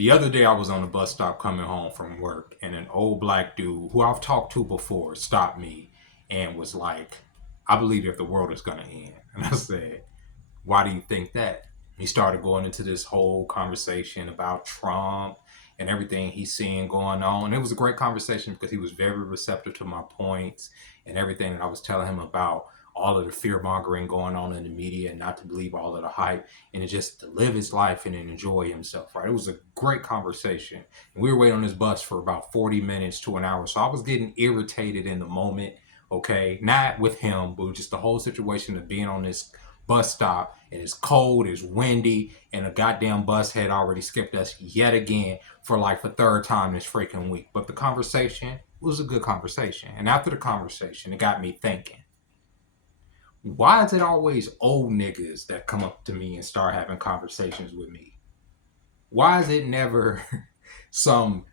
The other day I was on the bus stop coming home from work, and an old black dude who I've talked to before stopped me and was like, I believe if the world is gonna end. And I said, why do you think that? He started going into this whole conversation about Trump and everything he's seeing going on. And it was a great conversation because he was very receptive to my points and everything that I was telling him about all of the fear mongering going on in the media and not to believe all of the hype and to just to live his life and enjoy himself, right? It was a great conversation. And we were waiting on this bus for about 40 minutes to an hour. So I was getting irritated in the moment, okay? Not with him, but just the whole situation of being on this bus stop and it's cold, it's windy, and a goddamn bus had already skipped us yet again for like the third time this freaking week. But the conversation was a good conversation. And after the conversation, it got me thinking, why is it always old niggas that come up to me and start having conversations with me? Why is it never some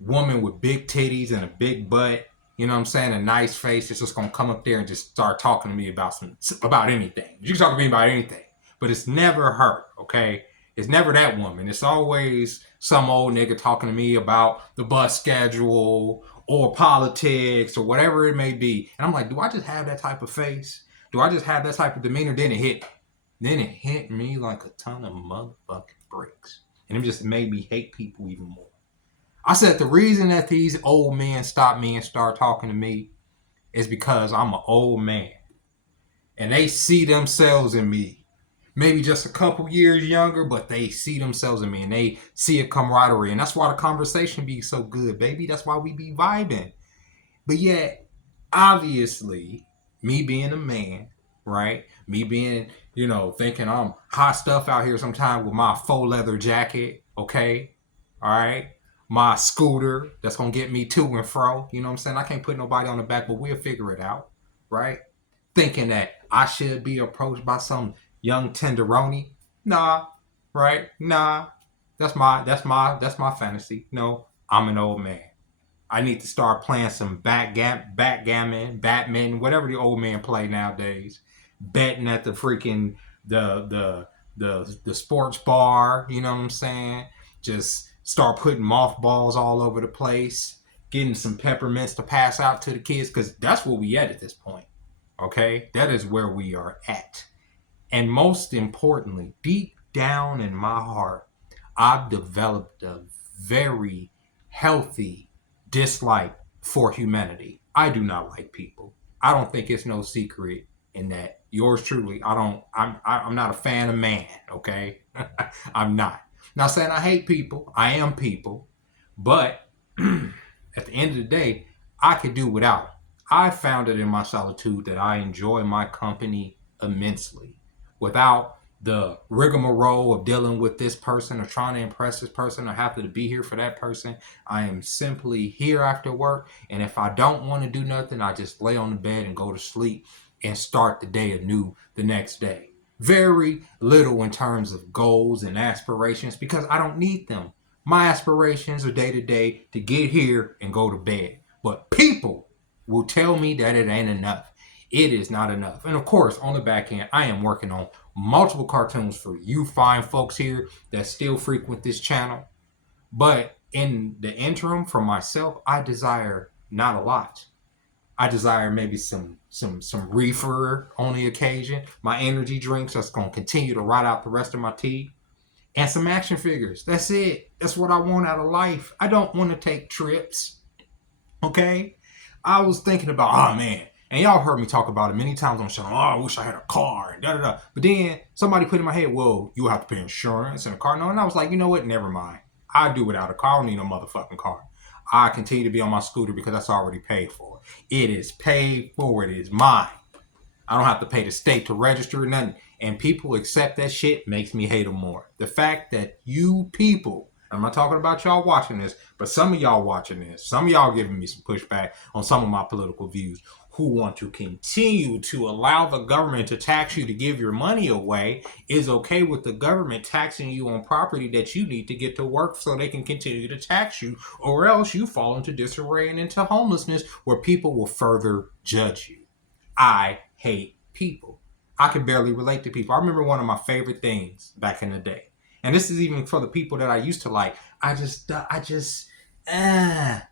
woman with big titties and a big butt, you know what I'm saying, a nice face that's just gonna come up there and just start talking to me about anything? You can talk to me about anything, but it's never her, okay? It's never that woman. It's always some old nigga talking to me about the bus schedule or politics or whatever it may be. And I'm like, do I just have that type of face? Do I just have that type of demeanor? Then it hit me like a ton of motherfucking bricks. And it just made me hate people even more. I said the reason that these old men stop me and start talking to me is because I'm an old man. And they see themselves in me. Maybe just a couple years younger, but they see themselves in me and they see a camaraderie. And that's why the conversation be so good, baby. That's why we be vibing. But yet, obviously, me being a man, right? Me being, thinking I'm hot stuff out here sometime with my faux leather jacket, okay? All right? My scooter that's going to get me to and fro. You know what I'm saying? I can't put nobody on the back, but we'll figure it out, right? Thinking that I should be approached by some young tenderoni. Nah, right? Nah. That's my fantasy. No, I'm an old man. I need to start playing some backgammon, Batman, whatever the old man play nowadays. Betting at the freaking the sports bar, you know what I'm saying? Just start putting mothballs all over the place, getting some peppermints to pass out to the kids, because that's where we at this point. Okay? That is where we are at. And most importantly, deep down in my heart, I've developed a very healthy dislike for humanity. I do not like people. I don't think it's no secret in that. Yours truly, I'm not a fan of man, okay? I'm not. Not saying I hate people. I am people. But at the end of the day, I could do without them. I found it in my solitude that I enjoy my company immensely without the rigmarole of dealing with this person or trying to impress this person or having to be here for that person. I am simply here after work, and if I don't want to do nothing, I just lay on the bed and go to sleep and start the day anew the next day. Very little in terms of goals and aspirations because I don't need them. My aspirations are day to day to get here and go to bed. But people will tell me that it ain't enough. It is not enough. And of course, on the back end, I am working on multiple cartoons for you fine folks here that still frequent this channel. But in the interim, for myself, I desire not a lot. I desire maybe some reefer on the occasion, my energy drinks that's gonna continue to rot out the rest of my teeth, and some action figures. That's it. That's what I want out of life. I don't want to take trips. Okay? I was thinking about, oh man, and y'all heard me talk about it many times on the show. Oh, I wish I had a car and da da da. But then somebody put in my head, well, you have to pay insurance and a car. No, and I was like, you know what? Never mind. I do without a car. I don't need no motherfucking car. I continue to be on my scooter because that's already paid for. It is paid for. It is mine. I don't have to pay the state to register or nothing. And people accept that shit makes me hate them more. The fact that you people, I'm not talking about y'all watching this, but some of y'all watching this, some of y'all giving me some pushback on some of my political views, who want to continue to allow the government to tax you to give your money away, is okay with the government taxing you on property that you need to get to work so they can continue to tax you, or else you fall into disarray and into homelessness where people will further judge you. I hate people. I can barely relate to people. I remember one of my favorite things back in the day. And this is even for the people that I used to like. I just, ah,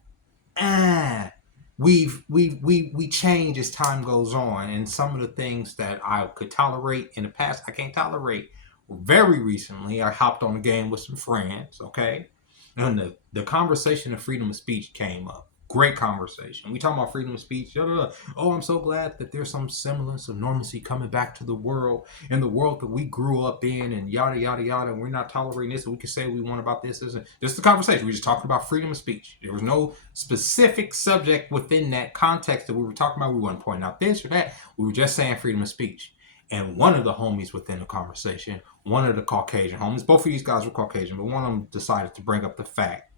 ah. We change as time goes on, and some of the things that I could tolerate in the past, I can't tolerate. Very recently, I hopped on a game with some friends, okay, and the conversation of freedom of speech came up. Great conversation. We talking about freedom of speech. Oh, I'm so glad that there's some semblance of normalcy coming back to the world and the world that we grew up in, and yada yada yada. And we're not tolerating this, and we can say what we want about this. This is the conversation. We just talking about freedom of speech. There was no specific subject within that context that we were talking about. We weren't pointing out this or that. We were just saying freedom of speech. And one of the homies within the conversation, one of the Caucasian homies, both of these guys were Caucasian, but one of them decided to bring up the fact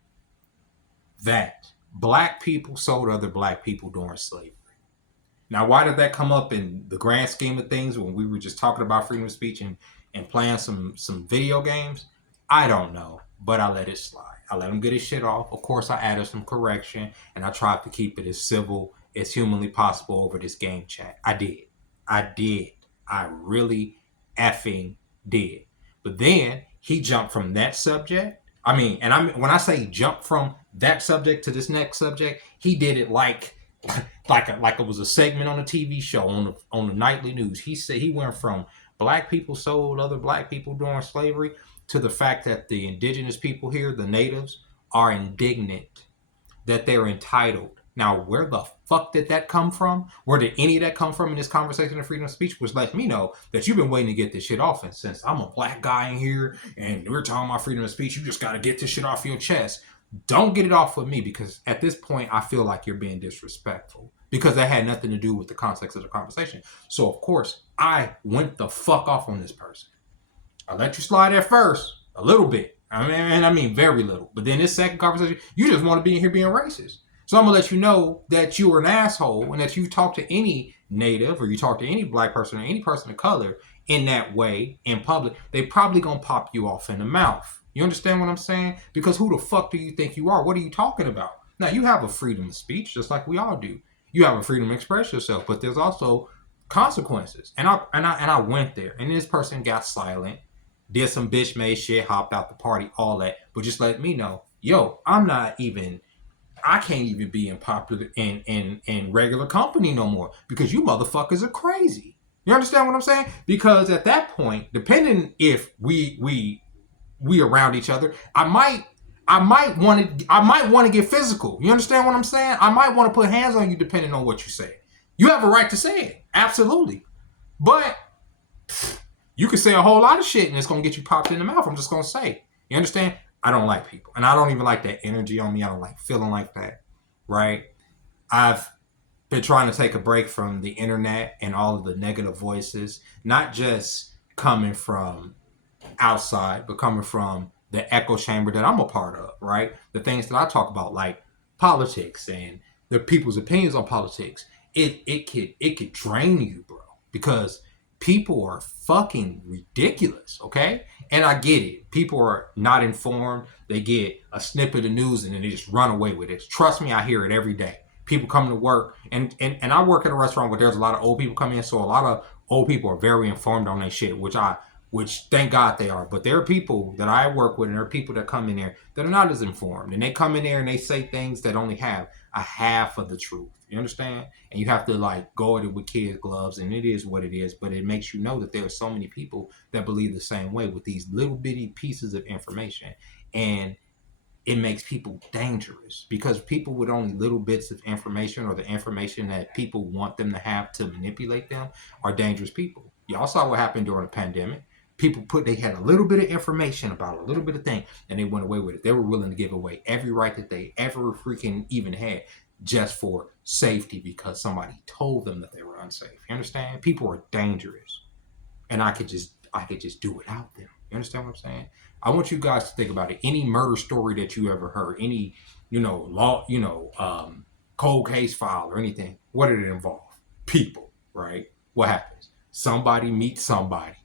that black people sold other black people during slavery. Now, why did that come up in the grand scheme of things when we were just talking about freedom of speech and playing some video games? I don't know, but I let it slide. I let him get his shit off. Of course, I added some correction, and I tried to keep it as civil as humanly possible over this game chat. I did. I did. I really effing did. But then he jumped from that subject. I mean, and when I say jump from that subject to this next subject, he did it like it was a segment on a TV show on the nightly news. He said he went from black people sold other black people during slavery to the fact that the indigenous people here, the natives, are indignant that they're entitled. Now, where the fuck did that come from? Where did any of that come from in this conversation of freedom of speech? Which lets me know that you've been waiting to get this shit off. And since I'm a black guy in here and we're talking about freedom of speech, you just got to get this shit off your chest. Don't get it off with me, because at this point, I feel like you're being disrespectful, because that had nothing to do with the context of the conversation. So, of course, I went the fuck off on this person. I let you slide at first, a little bit. I mean very little. But then this second conversation, you just want to be in here being racist. So I'm going to let you know that you were an asshole, and that you talk to any native or you talk to any black person or any person of color in that way in public, they probably going to pop you off in the mouth. You understand what I'm saying? Because who the fuck do you think you are? What are you talking about? Now, you have a freedom of speech, just like we all do. You have a freedom to express yourself, but there's also consequences. And I went there, and this person got silent, did some bitch made shit, hopped out the party, all that. But just let me know, yo, I can't even be in popular in regular company no more, because you motherfuckers are crazy. You understand what I'm saying? Because at that point, depending if we around each other, I might want to get physical. You understand what I'm saying? I might want to put hands on you depending on what you say. You have a right to say it, absolutely. But you can say a whole lot of shit and it's gonna get you popped in the mouth. I'm just gonna say. You understand? I don't like people, and I don't even like that energy on me. I don't like feeling like that, right? I've been trying to take a break from the internet and all of the negative voices, not just coming from outside, but coming from the echo chamber that I'm a part of, right? The things that I talk about, like politics and the people's opinions on politics, it could drain you, bro, because people are fucking ridiculous, okay? And I get it. People are not informed. They get a snippet of news and then they just run away with it. Trust me, I hear it every day. People come to work, and I work at a restaurant where there's a lot of old people coming in, so a lot of old people are very informed on their shit, which thank God they are. But there are people that I work with, and there are people that come in there that are not as informed, and they come in there and they say things that only have a half of the truth. You understand? And you have to like go at it with kid gloves, and it is what it is. But it makes you know that there are so many people that believe the same way with these little bitty pieces of information, and it makes people dangerous, because people with only little bits of information, or the information that people want them to have to manipulate them, are dangerous people. Y'all saw what happened during the pandemic. They had a little bit of information about a little bit of thing, and they went away with it. They were willing to give away every right that they ever freaking even had, just for safety, because somebody told them that they were unsafe. You understand? People are dangerous, and I could just do without them. You understand what I'm saying? I want you guys to think about it. Any murder story that you ever heard, any cold case file or anything, what did it involve? People, right? What happens? Somebody meets somebody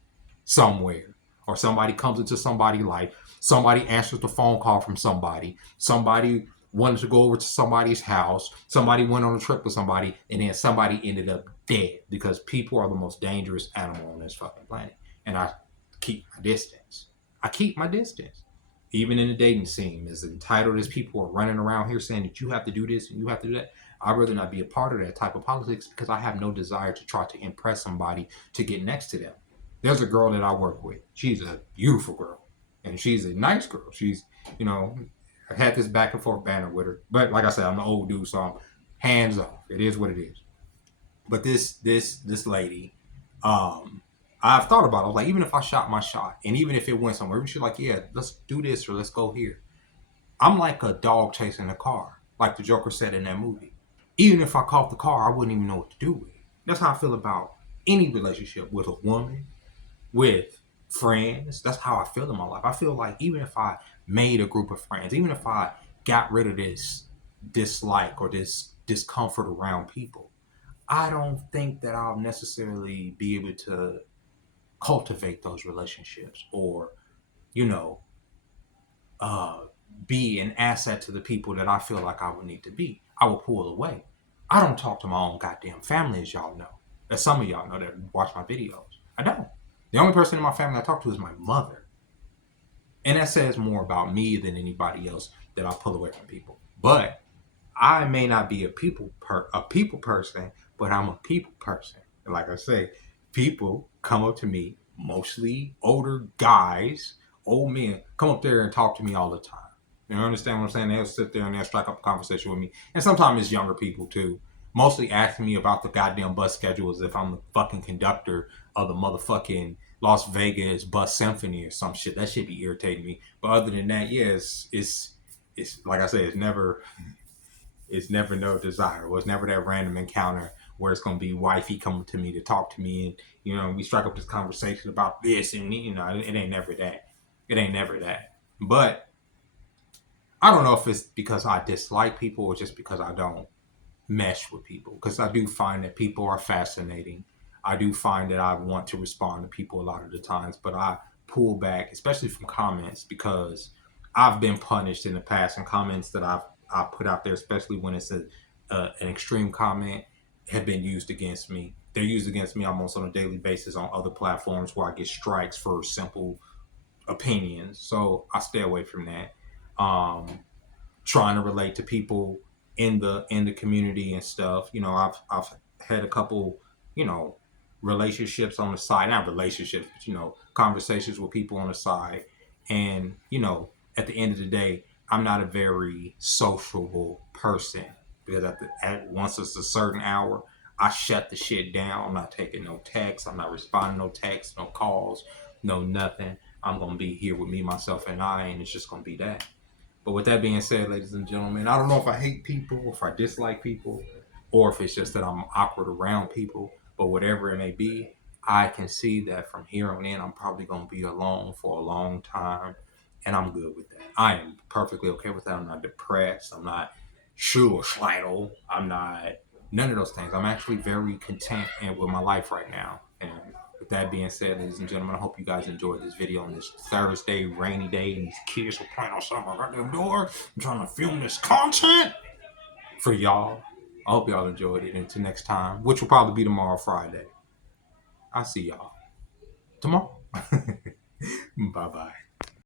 somewhere, or somebody comes into somebody's life. Somebody answers the phone call from somebody. Somebody wanted to go over to somebody's house. Somebody went on a trip with somebody, and then somebody ended up dead, because people are the most dangerous animal on this fucking planet. And I keep my distance. I keep my distance. even in the dating scene, as entitled as people are running around here saying that you have to do this and you have to do that, I'd rather not be a part of that type of politics because I have no desire to try to impress somebody to get next to them. There's a girl that I work with. She's a beautiful girl, and she's a nice girl. She's, you know, I had this back and forth banner with her, but like I said, I'm an old dude, so I'm hands off. It is what it is. But this lady, um, I've thought about it. I was like, even if I shot my shot, and even if it went somewhere, even she's like, yeah, let's do this or let's go here. I'm like a dog chasing a car, like the Joker said in that movie. Even if I caught the car, I wouldn't even know what to do with it. That's how I feel about any relationship with a woman, with friends. That's how I feel in my life. I feel like even if I made a group of friends, even if I got rid of this dislike or this discomfort around people, I don't think that I'll necessarily be able to cultivate those relationships or, you know, uh, be an asset to the people that I feel like I would need to be. I will pull away. I don't talk to my own goddamn family, as y'all know. As some of y'all know that watch my videos. I don't. The only person in my family I talk to is my mother. And that says more about me than anybody else that I pull away from people. But I may not be a people person, but I'm a people person. And like I say, people come up to me, mostly older guys, old men, come up there and talk to me all the time. You understand what I'm saying? They'll sit there and they'll strike up a conversation with me. And sometimes it's younger people too. Mostly asking me about the goddamn bus schedule as if I'm the fucking conductor of the motherfucking Las Vegas bus symphony or some shit. That shit be irritating me. But other than that, yeah, it's like I said, it's never no desire. Well, it's never that random encounter where it's gonna be wifey coming to me to talk to me and we strike up this conversation about this and it ain't never that. It ain't never that. But I don't know if it's because I dislike people or just because I don't mesh with people. Because I do find that people are fascinating. I do find that I want to respond to people a lot of the times, but I pull back, especially from comments, because I've been punished in the past and comments that I put out there, especially when it's an extreme comment, have been used against me. They're used against me almost on a daily basis on other platforms where I get strikes for simple opinions. So I stay away from that. Trying to relate to people in the community and stuff. I've had a couple, you know, relationships on the side, not relationships, but conversations with people on the side. And, at the end of the day, I'm not a very sociable person because once it's a certain hour, I shut the shit down. I'm not taking no texts. I'm not responding no texts, no calls, no nothing. I'm gonna be here with me, myself, and I, and it's just gonna be that. But with that being said, ladies and gentlemen, I don't know if I hate people, if I dislike people, or if it's just that I'm awkward around people. But whatever it may be, I can see that from here on in, I'm probably going to be alone for a long time. And I'm good with that. I am perfectly okay with that. I'm not depressed. I'm not suicidal. I'm not none of those things. I'm actually very content and with my life right now. And with that being said, ladies and gentlemen, I hope you guys enjoyed this video on this Thursday, rainy day, and these kids are playing outside my goddamn door. I'm trying to film this content for y'all. I hope y'all enjoyed it. Until next time, which will probably be tomorrow, Friday. I'll see y'all tomorrow. Bye bye.